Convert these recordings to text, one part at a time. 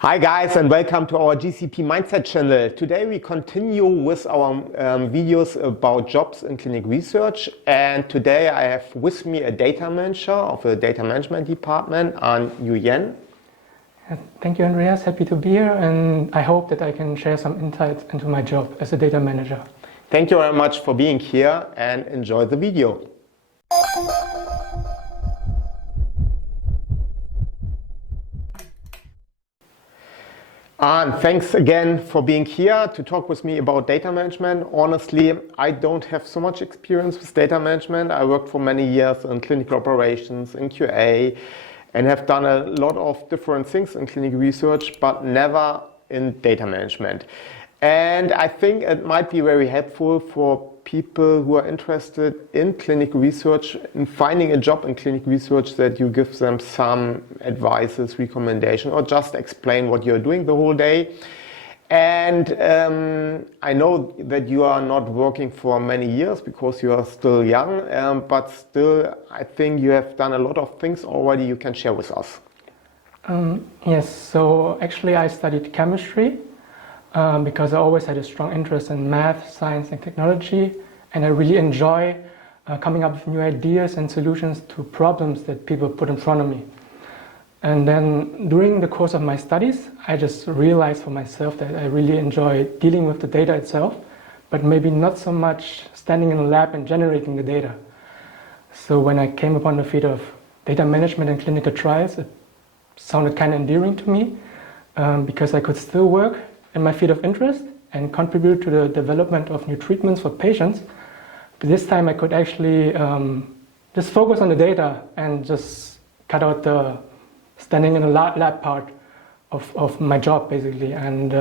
Hi guys, and welcome to our GCP Mindset channel. Today we continue with our videos about jobs in clinic research, and today I have with me a data manager of the data management department, An Nguyen. Thank you, Andreas. Happy to be here, and I hope that I can share some insights into my job as a data manager. Thank you very much for being here and enjoy the video. And thanks again for being here to talk with me about data management. Honestly, I don't have so much experience with data management. I worked for many years in clinical operations, in QA, and have done a lot of different things in clinical research, but never in data management. And I think it might be very helpful for people who are interested in clinical research, in finding a job in clinical research, that you give them some advices, recommendation, or just explain what you're doing the whole day. And I know that you are not working for many years because you are still young, but still I think you have done a lot of things already you can share with us. Yes, so actually I studied chemistry because I always had a strong interest in math, science and technology, and I really enjoy coming up with new ideas and solutions to problems that people put in front of me. And then during the course of my studies, I just realized for myself that I really enjoy dealing with the data itself, but maybe not so much standing in a lab and generating the data. So when I came upon the field of data management and clinical trials, it sounded kind of endearing to me because I could still work in my field of interest and contribute to the development of new treatments for patients. But this time I could actually just focus on the data and just cut out the standing in a lab part of my job basically. And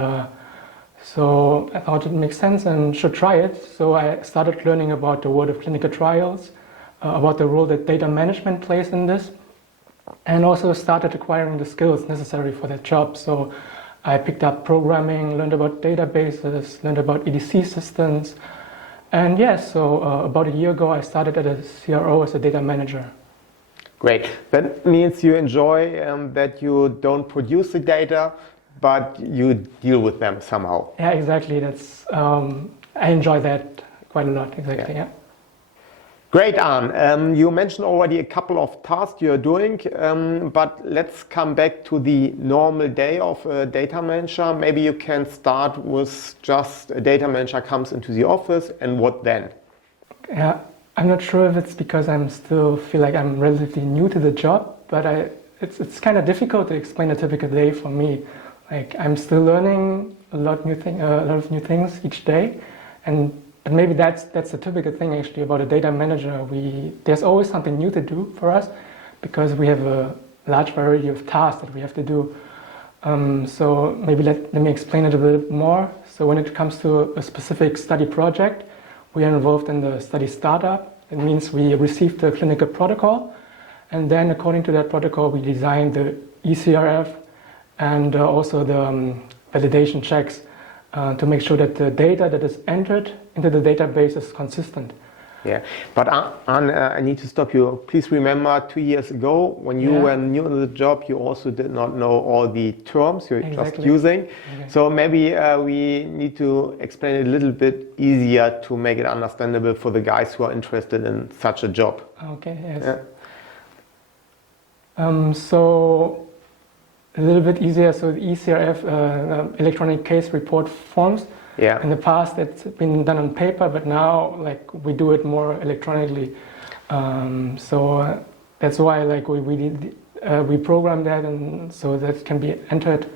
so I thought it makes sense and should try it. So I started learning about the world of clinical trials, about the role that data management plays in this, and also started acquiring the skills necessary for that job. So I picked up programming, learned about databases, learned about EDC systems. And yes, so about a year ago I started at a CRO as a data manager. Great. That means you enjoy that you don't produce the data, but you deal with them somehow. Yeah, exactly. That's I enjoy that quite a lot, exactly, yeah. Great, An. You mentioned already a couple of tasks you're doing, but let's come back to the normal day of a data manager. Maybe you can start with just a data manager comes into the office, and what then? Yeah, I'm not sure if it's because I still feel like I'm relatively new to the job, but it's kind of difficult to explain a typical day for me. Like I'm still learning a lot of new things each day, and maybe that's the typical thing actually about a data manager. There's always something new to do for us because we have a large variety of tasks that we have to do. So maybe let me explain it a little bit more. So when it comes to a specific study project, we are involved in the study startup. It means we receive the clinical protocol, and then according to that protocol we design the eCRF and also the validation checks to make sure that the data that is entered into the database is consistent. Yeah, but An, I need to stop you. Please remember 2 years ago when you were new in the job, you also did not know all the terms you're just using. Okay. So maybe we need to explain it a little bit easier to make it understandable for the guys who are interested in such a job. Okay, yes. Yeah. So a little bit easier, so the eCRF, electronic case report forms. Yeah. In the past it's been done on paper, but now like we do it more electronically. So that's why like we program that, and so that can be entered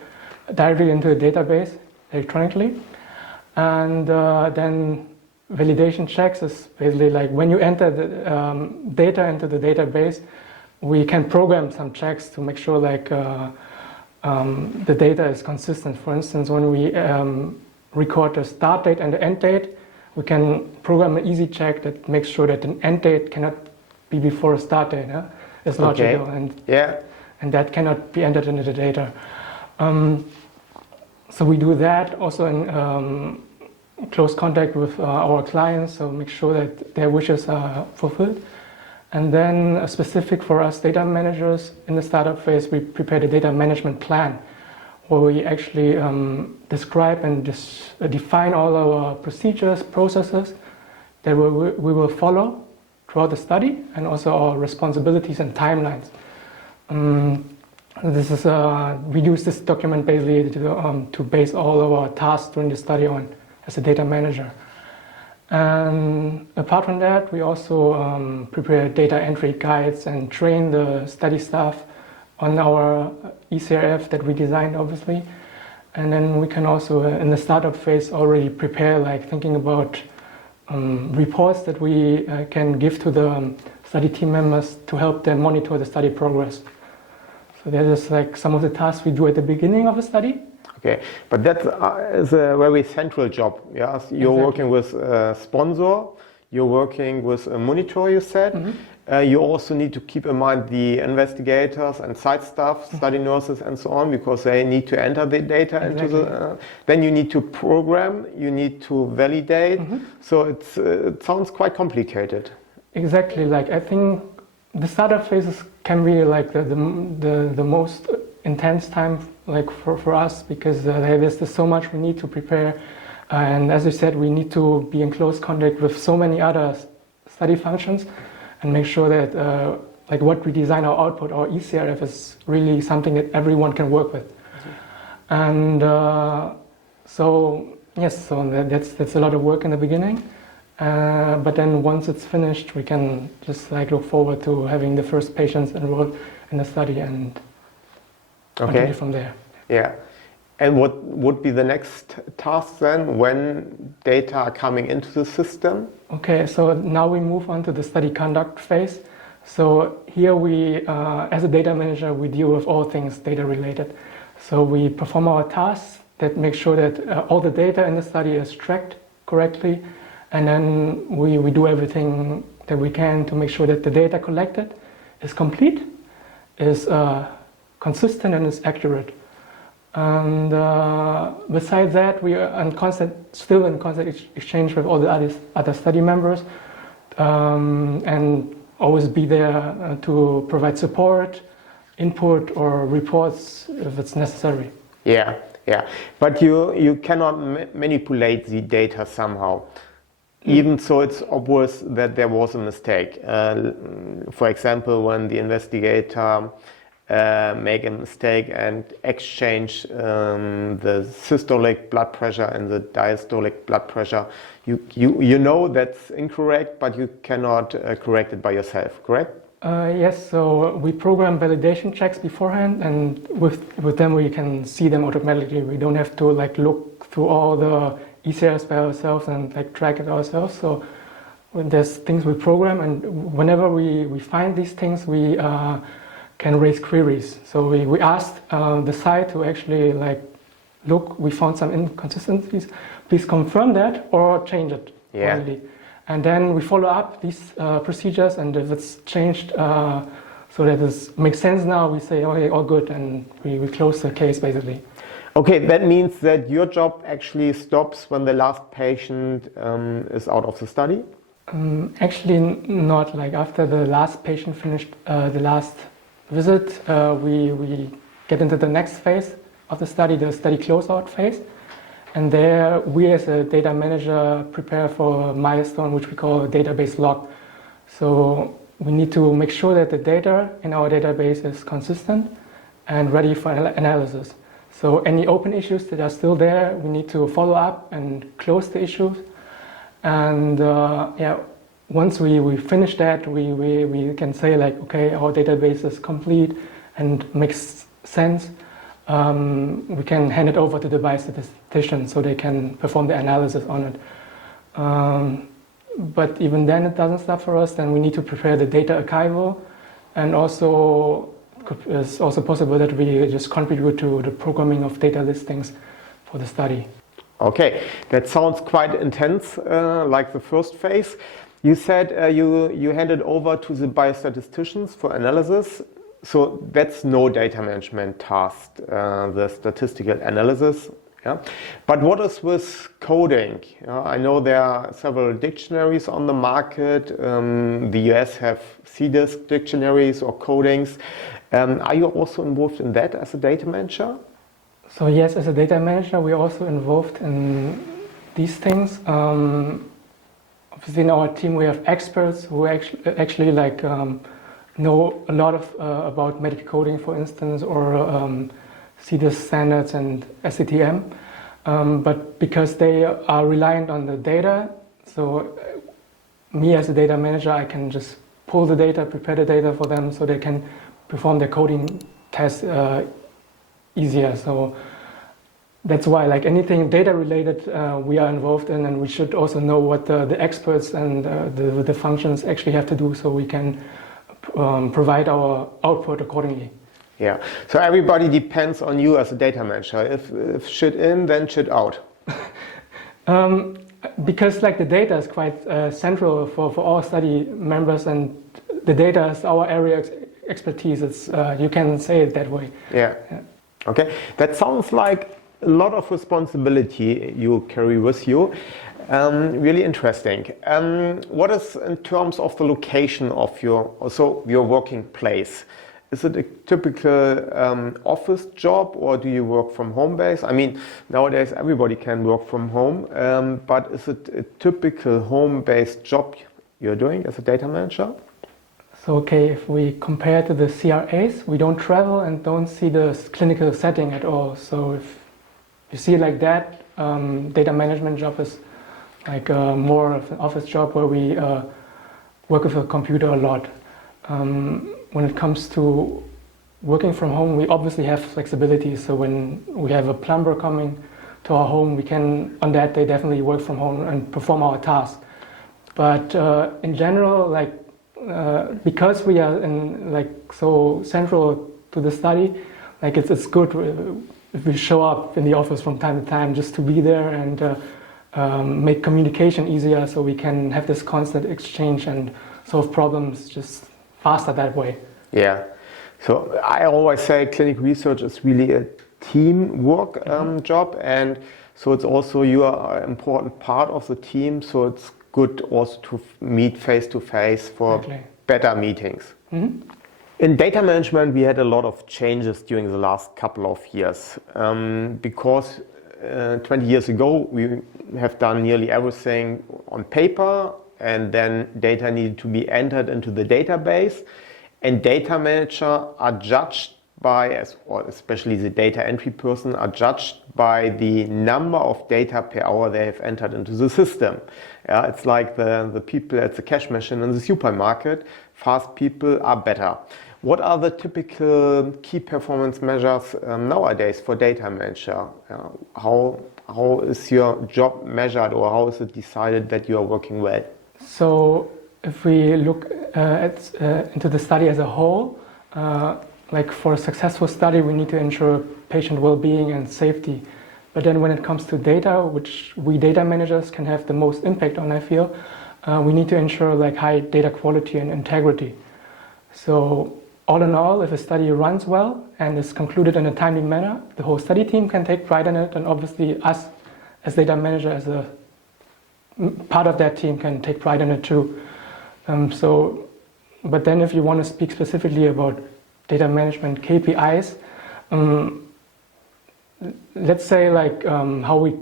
directly into the database electronically. And then validation checks is basically like when you enter the data into the database, we can program some checks to make sure like the data is consistent. For instance, when we record the start date and the end date, we can program an easy check that makes sure that an end date cannot be before a start date. It's logical, and that cannot be entered into the data. So we do that also in close contact with our clients, so make sure that their wishes are fulfilled. And then specific for us data managers in the startup phase, we prepared a data management plan where we actually describe and define all our procedures, processes that we will follow throughout the study, and also our responsibilities and timelines. We use this document basically to base all of our tasks during the study on as a data manager. And apart from that, we also prepare data entry guides and train the study staff on our eCRF that we designed, obviously. And then we can also, in the startup phase, already prepare, like thinking about reports that we can give to the study team members to help them monitor the study progress. So that is like some of the tasks we do at the beginning of the study. Okay, but that is a very central job. Yes, you're Exactly. working with a sponsor, you're working with a monitor, you said. You also need to keep in mind the investigators and site staff, study nurses and so on, because they need to enter the data into the... then you need to program, you need to validate. So it sounds quite complicated. Exactly, like I think the startup phases can be like the most intense time like for us, because there's so much we need to prepare, and as you said, we need to be in close contact with so many other study functions and make sure that like what we design, our output, our eCRF is really something that everyone can work with. And so yes, so that's a lot of work in the beginning. But then once it's finished, we can just like look forward to having the first patients enrolled in the study and continue from there. Yeah. And what would be the next task then when data are coming into the system? Okay, so now we move on to the study conduct phase. So here we, as a data manager, we deal with all things data related. So we perform our tasks that make sure that all the data in the study is tracked correctly. And then we do everything that we can to make sure that the data collected is complete, is consistent, and is accurate. And besides that, we are still in constant exchange with all the other study members, and always be there to provide support, input, or reports if it's necessary. Yeah, yeah. But you cannot manipulate the data somehow. Even so, it's obvious that there was a mistake. For example, when the investigator make a mistake and exchange the systolic blood pressure and the diastolic blood pressure, you know that's incorrect, but you cannot correct it by yourself, correct? Yes, so we program validation checks beforehand, and with them we can see them automatically. We don't have to like look through all the eCRFs by ourselves and like track it ourselves. So when there's things we program, and whenever we find these things, we can raise queries. So we asked the site to actually like, look, we found some inconsistencies, please confirm that or change it. Yeah. Already. And then we follow up these procedures, and if it's changed so that it makes sense now, we say, okay, all good, and we close the case basically. Okay, that means that your job actually stops when the last patient is out of the study? Actually not. Like after the last patient finished the last visit, we get into the next phase of the study closeout phase. And there we as a data manager prepare for a milestone which we call a database lock. So we need to make sure that the data in our database is consistent and ready for analysis. So any open issues that are still there, we need to follow up and close the issues. And once we finish that, we can say like, okay, our database is complete and makes sense. We can hand it over to the biostatistician so they can perform the analysis on it. But even then it doesn't stop for us. Then we need to prepare the data archival, and also it's also possible that we just contribute to the programming of data listings for the study. Okay, that sounds quite intense, like the first phase. You said you handed over to the biostatisticians for analysis. So that's no data management task, the statistical analysis. Yeah? But what is with coding? I know there are several dictionaries on the market. The US have CDISC dictionaries or codings. Are you also involved in that as a data manager? So yes, as a data manager, we're also involved in these things. Obviously, in our team, we have experts who actually like know a lot of about medical coding, for instance, or CDIS standards and SCTM. But because they are reliant on the data, so me as a data manager, I can just pull the data, prepare the data for them, so they can perform their coding tests easier. So that's why, like anything data related, we are involved in, and we should also know what the experts and the functions actually have to do, so we can provide our output accordingly. Yeah. So everybody depends on you as a data manager. If shit in, then shit out. Because like the data is quite central for all study members, and the data is our area of expertise. It's you can say it that way. Yeah. Okay. That sounds like a lot of responsibility you carry with you. Really interesting. What is in terms of the location of your working place? Is it a typical office job, or do you work from home base? I mean, nowadays everybody can work from home, but is it a typical home-based job you're doing as a data manager? So okay, if we compare to the CRAs, we don't travel and don't see the clinical setting at all. So if you see it like that, data management job is like more of an office job where we work with a computer a lot. When it comes to working from home, we obviously have flexibility. So when we have a plumber coming to our home, we can, on that day, definitely work from home and perform our task. But in general, like because we are in like so central to the study, like it's good if we show up in the office from time to time just to be there and make communication easier, so we can have this constant exchange and solve problems just faster that way. Yeah. So I always say clinical research is really a teamwork job, and so it's also you are an important part of the team. So it's good also to meet face to face for better meetings. Mm-hmm. In data management, we had a lot of changes during the last couple of years because 20 years ago we have done nearly everything on paper, and then data needed to be entered into the database, and data manager are judged by, or especially the data entry person, are judged by the number of data per hour they have entered into the system. Yeah, it's like the people at the cash machine in the supermarket. Fast people are better. What are the typical key performance measures nowadays for data manager? How is your job measured, or how is it decided that you are working well? So if we look into the study as a whole, like for a successful study, we need to ensure patient well-being and safety. But then when it comes to data, which we data managers can have the most impact on, I feel, we need to ensure like high data quality and integrity. So all in all, if a study runs well and is concluded in a timely manner, the whole study team can take pride in it, and obviously us as data manager, as a part of that team, can take pride in it too. But then if you want to speak specifically about data management KPIs, let's say like how we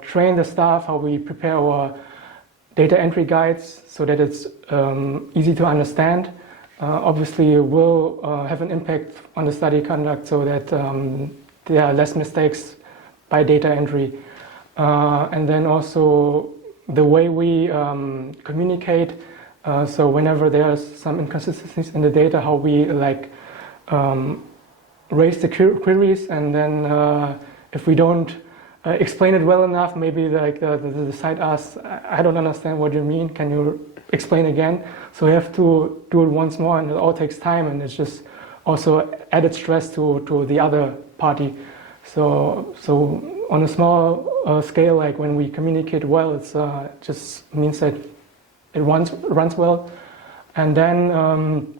train the staff, how we prepare our data entry guides so that it's easy to understand. Obviously, it will have an impact on the study conduct, so that there are less mistakes by data entry. And then also the way we communicate. So whenever there's some inconsistencies in the data, how we like raise the queries, and then if we don't explain it well enough, maybe like the site asks, I don't understand what you mean, can you explain again? So we have to do it once more, and it all takes time, and it's just also added stress to the other party. So on a small scale, like when we communicate well, it's just means that it runs well. And then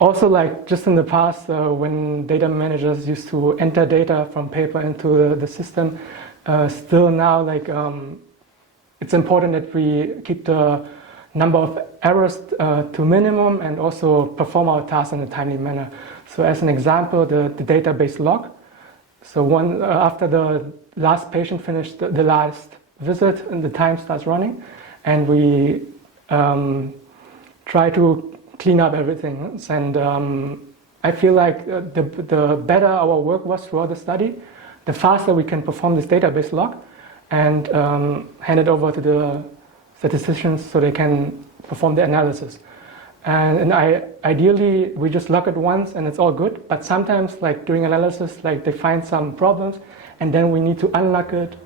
also, like just in the past, when data managers used to enter data from paper into the system, still now like it's important that we keep the number of errors to minimum and also perform our tasks in a timely manner. So as an example, the database log. So after the last patient finished the last visit, and the time starts running, and we try to clean up everything. And I feel like the better our work was throughout the study, the faster we can perform this database log and hand it over to the statisticians so they can perform the analysis. And ideally, we just log it once and it's all good. But sometimes, like during analysis, like they find some problems, and then we need to unlock it,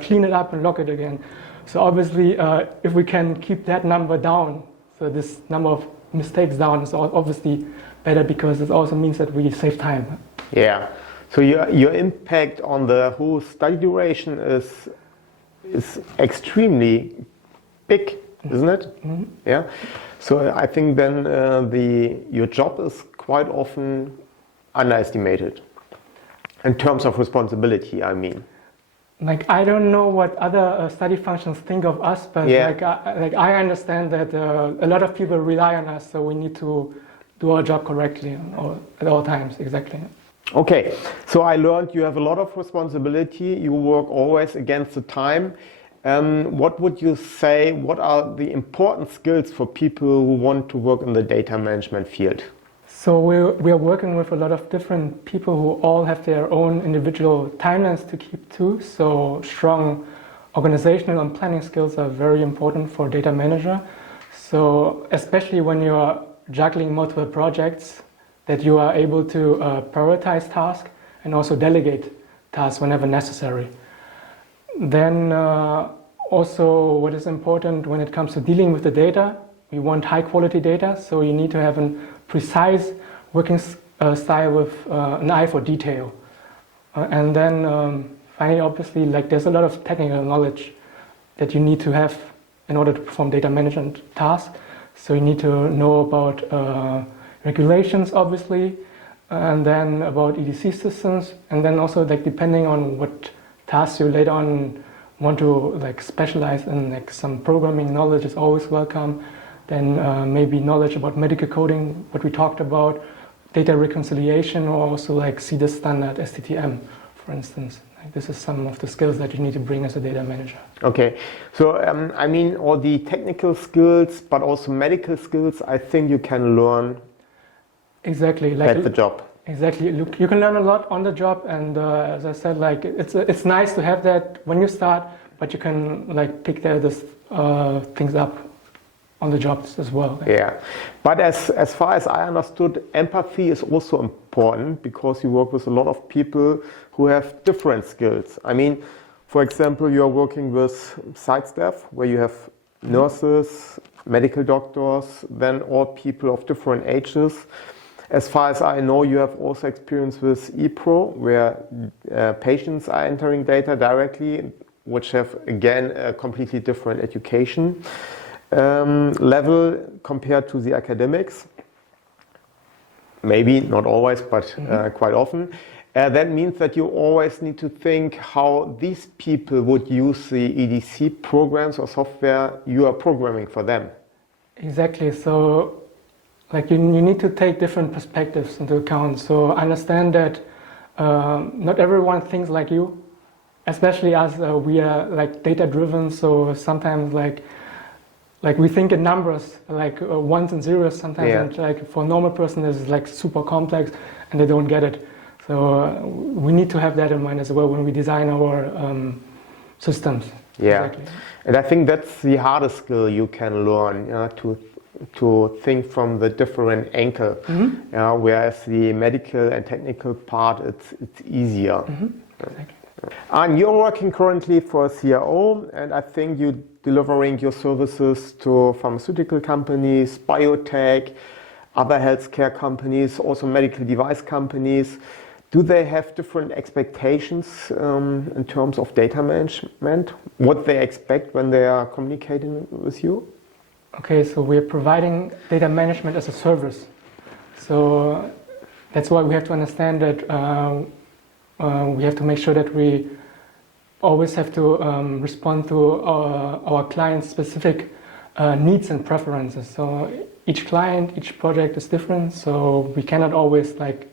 clean it up, and log it again. So obviously, if we can keep that number down, so this number of mistakes down, is obviously better because it also means that we save time. Yeah. So your impact on the whole study duration is extremely big, isn't it? Mm-hmm. Yeah. So I think then your job is quite often underestimated in terms of responsibility, I mean. Like, I don't know what other study functions think of us, but I understand that a lot of people rely on us, so we need to do our job correctly at all times. Exactly. Okay, so I learned you have a lot of responsibility. You work always against the time. What would you say, what are the important skills for people who want to work in the data management field? So we are working with a lot of different people who all have their own individual timelines to keep to. So strong organizational and planning skills are very important for a data manager. So especially when you are juggling multiple projects, that you are able to prioritize tasks and also delegate tasks whenever necessary. Then also what is important when it comes to dealing with the data, we want high quality data, so you need to have a precise working style with an eye for detail. And then finally, obviously, like there's a lot of technical knowledge that you need to have in order to perform data management tasks. So you need to know about regulations, obviously, and then about EDC systems, and then also like depending on what tasks you later on want to like specialize in, like some programming knowledge is always welcome. Then maybe knowledge about medical coding, what we talked about, data reconciliation, or also like CDIS standard STTM, for instance. Like this is some of the skills that you need to bring as a data manager. Okay, so I mean all the technical skills, but also medical skills, I think you can learn. Exactly, like at the job. Exactly, look, you can learn a lot on the job, and as I said, like it's nice to have that when you start, but you can like pick these things up on the jobs as well. Yeah, but as far as I understood, empathy is also important because you work with a lot of people who have different skills. I mean, for example, you are working with site staff where you have nurses, medical doctors, then all people of different ages. As far as I know, you have also experience with ePro, where patients are entering data directly, which have, again, a completely different education level compared to the academics. Maybe, not always, but quite often. That means that you always need to think how these people would use the EDC programs or software you are programming for them. Exactly. So like you need to take different perspectives into account. So understand that not everyone thinks like you, especially as we are like data driven. So sometimes like we think in numbers, like ones and zeros sometimes, and like for a normal person this is like super complex and they don't get it. So we need to have that in mind as well when we design our systems. Yeah, exactly. And I think that's the hardest skill you can learn, to think from the different angle, whereas the medical and technical part, it's easier. Exactly. And you're working currently for a CRO, and I think you're delivering your services to pharmaceutical companies, biotech, other healthcare companies, also medical device companies. Do they have different expectations in terms of data management? What they expect when they are communicating with you? Okay, so we're providing data management as a service. So that's why we have to understand that we have to make sure that we always have to respond to our clients' specific needs and preferences. So each client, each project is different, so we cannot always like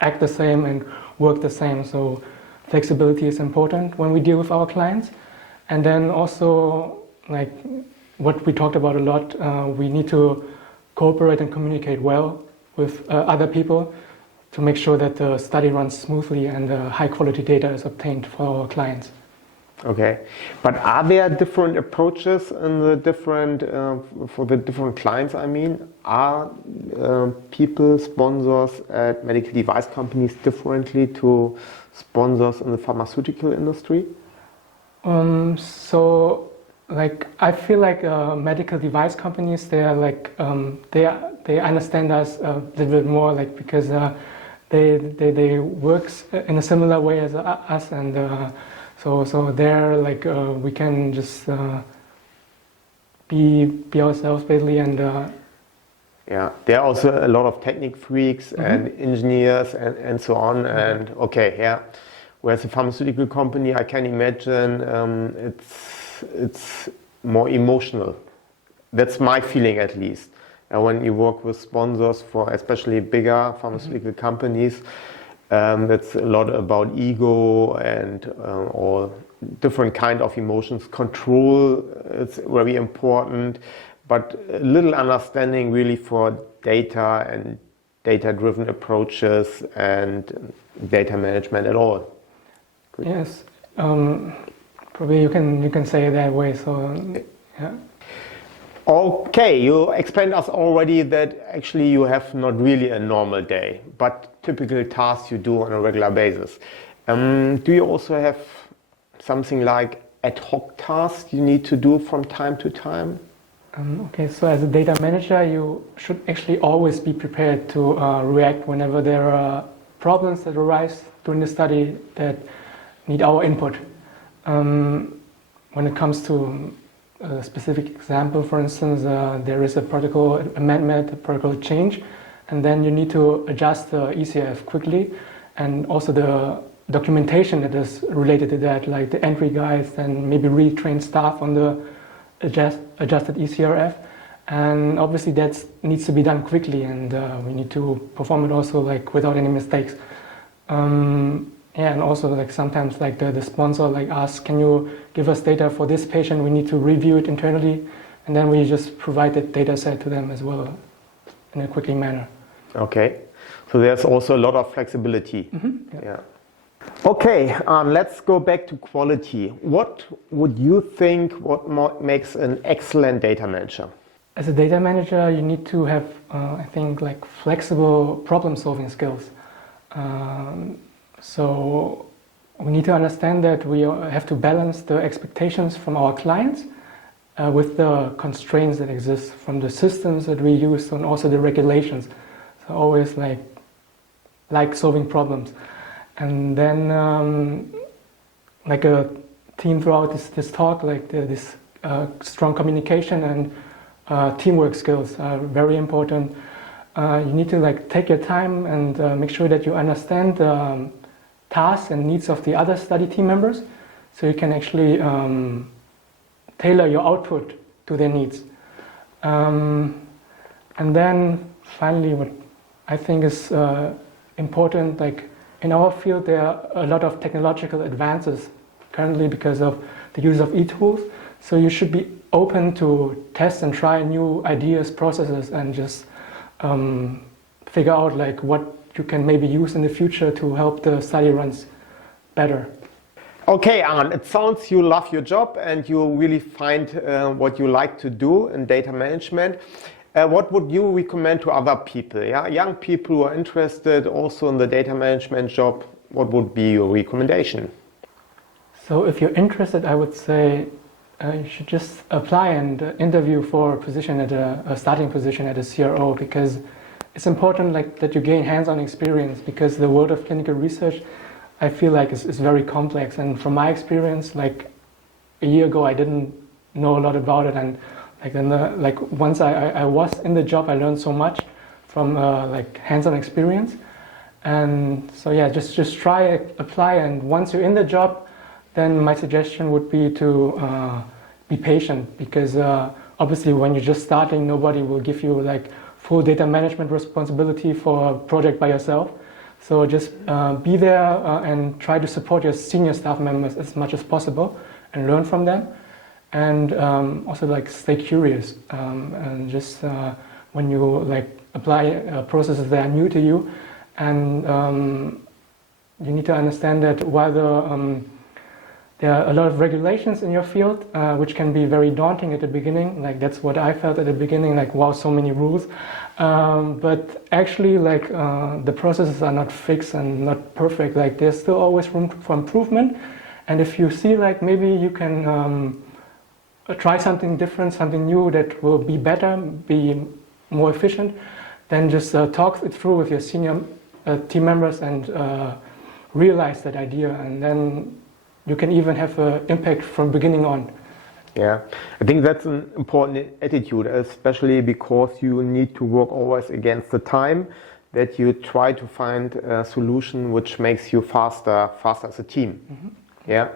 act the same and work the same. So flexibility is important when we deal with our clients. And then also, like what we talked about a lot, we need to cooperate and communicate well with other people to make sure that the study runs smoothly and high quality data is obtained for our clients. Okay, but are there different approaches in the different for the different clients? I mean, are people, sponsors at medical device companies differently to sponsors in the pharmaceutical industry? So, like, I feel like medical device companies, they are like they understand us a little bit more, like because they work in a similar way as us, and so they're like we can just be ourselves basically, and yeah, there are also a lot of technique freaks and engineers and so on. And okay, yeah. Whereas a pharmaceutical company, I can imagine it's more emotional. That's my feeling, at least. When you work with sponsors for especially bigger pharmaceutical companies, that's a lot about ego and all different kind of emotions. Control, it's very important, but a little understanding really for data and data-driven approaches and data management at all. Good. Yes, probably you can say it that way. So yeah. Okay, you explained us already that actually you have not really a normal day, but typical tasks you do on a regular basis. Do you also have something like ad hoc tasks you need to do from time to time? Okay, so as a data manager, you should actually always be prepared to react whenever there are problems that arise during the study that need our input. When it comes to a specific example, for instance, there is a protocol amendment, a protocol change, and then you need to adjust the ECF quickly, and also the documentation that is related to that, like the entry guides, and maybe retrain staff on the adjusted ECRF. And obviously that needs to be done quickly, and we need to perform it also like without any mistakes. Yeah, and also like sometimes like the sponsor like asks, can you give us data for this patient? We need to review it internally, and then we just provide that data set to them as well in a quickly manner. Okay, so there's also a lot of flexibility. Yeah. Okay, let's go back to quality. What would you think makes an excellent data manager? As a data manager, you need to have, I think, like flexible problem-solving skills. So we need to understand that we have to balance the expectations from our clients with the constraints that exist from the systems that we use and also the regulations. So always like solving problems. And then like a team throughout this talk, like this strong communication and teamwork skills are very important. You need to like take your time and make sure that you understand the tasks and needs of the other study team members, so you can actually tailor your output to their needs. And then finally, what I think is important, like in our field, there are a lot of technological advances currently because of the use of e-tools. So you should be open to test and try new ideas, processes, and just figure out like what you can maybe use in the future to help the study runs better. Okay, Arne, it sounds you love your job and you really find what you like to do in data management. What would you recommend to other people? Yeah, young people who are interested also in the data management job, what would be your recommendation? So if you're interested, I would say you should just apply and interview for a position at a starting position at a CRO, because it's important like that you gain hands-on experience, because the world of clinical research I feel like is very complex, and from my experience, like a year ago I didn't know a lot about it, and like once I was in the job I learned so much from like hands-on experience. And so yeah, just try apply, and once you're in the job, then my suggestion would be to be patient, because obviously when you're just starting, nobody will give you like full data management responsibility for a project by yourself. So just be there and try to support your senior staff members as much as possible and learn from them. And also like stay curious and just when you like apply processes that are new to you, and you need to understand that while there are a lot of regulations in your field, which can be very daunting at the beginning. Like that's what I felt at the beginning, like wow, so many rules. But actually, like the processes are not fixed and not perfect. Like there's still always room for improvement. And if you see like maybe you can try something different, something new that will be better, be more efficient, then just talk it through with your senior team members and realize that idea, and then you can even have an impact from beginning on. Yeah, I think that's an important attitude, especially because you need to work always against the time, that you try to find a solution which makes you faster as a team. Mm-hmm. Yeah,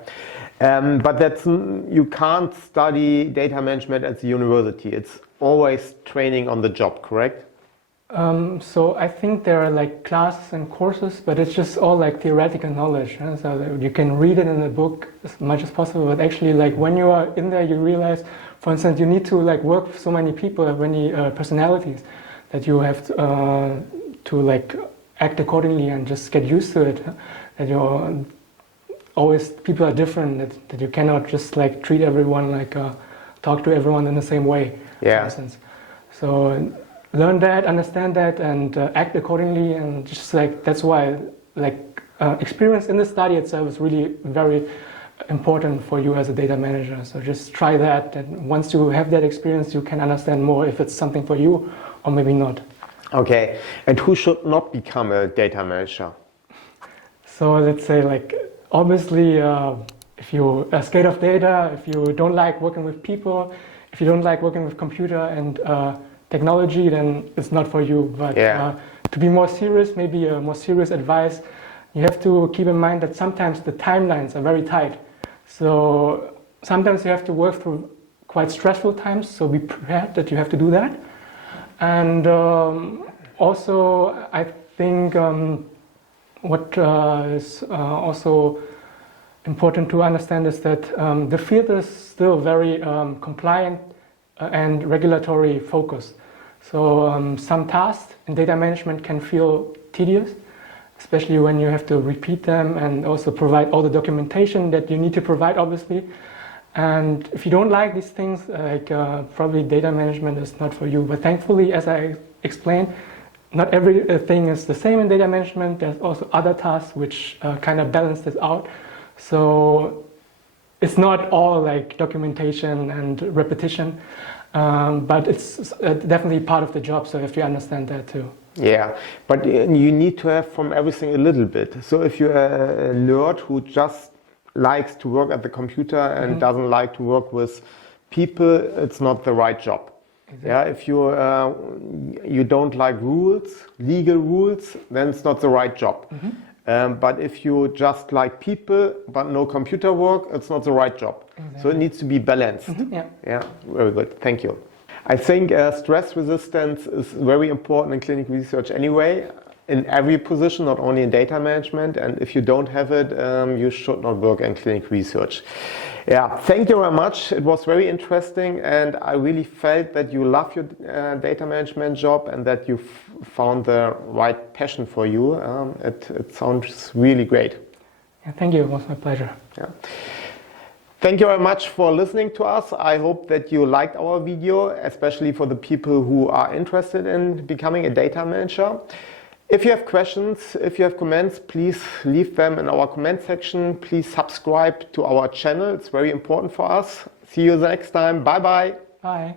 but you can't study data management at the university. It's always training on the job, correct? So I think there are like classes and courses, but it's just all like theoretical knowledge. So you can read it in a book as much as possible, but actually like when you are in there, you realize, for instance, you need to like work with so many people, many personalities, that you have to like act accordingly and just get used to it. That you're always, people are different, that you cannot just like treat everyone like, talk to everyone in the same way, yeah. For instance. So learn that, understand that, and act accordingly, and just like that's why like experience in the study itself is really very important for you as a data manager. So just try that, and once you have that experience, you can understand more if it's something for you or maybe not. Okay, and who should not become a data manager? So let's say like obviously if you are scared of data, if you don't like working with people, if you don't like working with computer and technology, then it's not for you. But yeah. To be more serious, maybe a more serious advice, you have to keep in mind that sometimes the timelines are very tight. So sometimes you have to work through quite stressful times, so be prepared that you have to do that. And also I think what is also important to understand is that the field is still very compliant and regulatory focused. So some tasks in data management can feel tedious, especially when you have to repeat them and also provide all the documentation that you need to provide, obviously. And if you don't like these things, like probably data management is not for you. But thankfully, as I explained, not everything is the same in data management. There's also other tasks which kind of balance this out. So it's not all like documentation and repetition, but it's definitely part of the job, so you have to understand that too. Yeah, but you need to have from everything a little bit. So if you're a nerd who just likes to work at the computer and mm-hmm. doesn't like to work with people, it's not the right job. Exactly. Yeah, if you don't like rules, legal rules, then it's not the right job. Mm-hmm. But if you just like people but no computer work, it's not the right job. Exactly. So it needs to be balanced. Mm-hmm, yeah. Yeah, very good. Thank you. I think stress resistance is very important in clinical research anyway, in every position, not only in data management. And if you don't have it, you should not work in clinical research. Yeah, thank you very much. It was very interesting, and I really felt that you love your data management job and that you found the right passion for you. It sounds really great. Yeah, thank you. It was my pleasure. Yeah. Thank you very much for listening to us. I hope that you liked our video, especially for the people who are interested in becoming a data manager. If you have questions, if you have comments, please leave them in our comment section. Please subscribe to our channel. It's very important for us. See you the next time. Bye-bye. Bye.